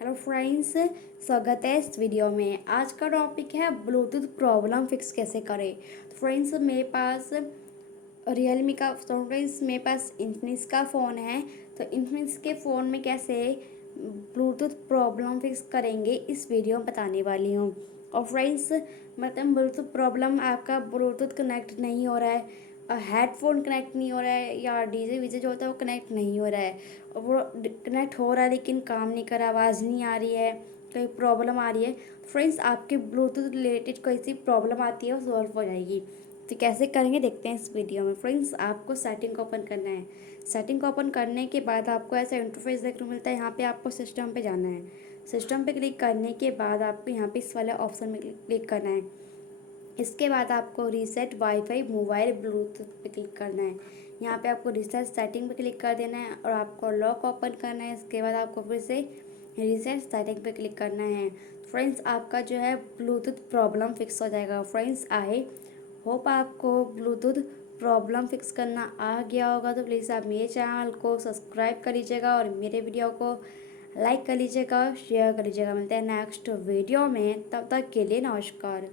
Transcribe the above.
Hello friends, स्वागत है इस वीडियो में। आज का टॉपिक है ब्लूटूथ प्रॉब्लम फिक्स कैसे करें। तो फ्रेंड्स मेरे पास रियलमी का फ्रेंड्स मेरे पास इन्फिनिक्स का फ़ोन है। तो इन्फिनिक्स के फ़ोन में कैसे ब्लूटूथ प्रॉब्लम फिक्स करेंगे इस वीडियो में बताने वाली हूँ। और फ्रेंड्स मतलब ब्लूटूथ प्रॉब्लम, आपका ब्लूटूथ कनेक्ट नहीं हो रहा है, हेडफोन कनेक्ट नहीं हो रहा है, या डीजे वीजे जो होता है वो कनेक्ट नहीं हो रहा है, और वो कनेक्ट हो रहा है लेकिन काम नहीं कर रहा, आवाज़ नहीं आ रही है, कोई प्रॉब्लम आ रही है। फ्रेंड्स आपके ब्लूटूथ रिलेटेड कोई सी प्रॉब्लम आती है वो सॉल्व हो जाएगी। तो कैसे करेंगे देखते हैं इस वीडियो में। फ्रेंड्स आपको सेटिंग को ओपन करना है। सेटिंग को ओपन करने के बाद आपको ऐसा इंटरफेस देखने को मिलता है। यहाँ पे आपको सिस्टम पे जाना है। सिस्टम पे क्लिक करने के बाद आपको यहाँ पे इस वाले ऑप्शन में क्लिक करना है। इसके बाद आपको रीसेट वाईफाई मोबाइल ब्लूटूथ पे क्लिक करना है। यहाँ पे आपको रीसेट सेटिंग पे क्लिक कर देना है और आपको लॉक ओपन करना है। इसके बाद आपको फिर से रीसेट सेटिंग पे क्लिक करना है। फ्रेंड्स आपका जो है ब्लूटूथ प्रॉब्लम फिक्स हो जाएगा। फ्रेंड्स आई होप आपको ब्लूटूथ प्रॉब्लम फिक्स करना आ गया होगा। तो प्लीज़ आप मेरे चैनल को सब्सक्राइब कर लीजिएगा और मेरे वीडियो को लाइक कर लीजिएगा, शेयर कर लीजिएगा। मिलते हैं नेक्स्ट वीडियो में, तब तक के लिए नमस्कार।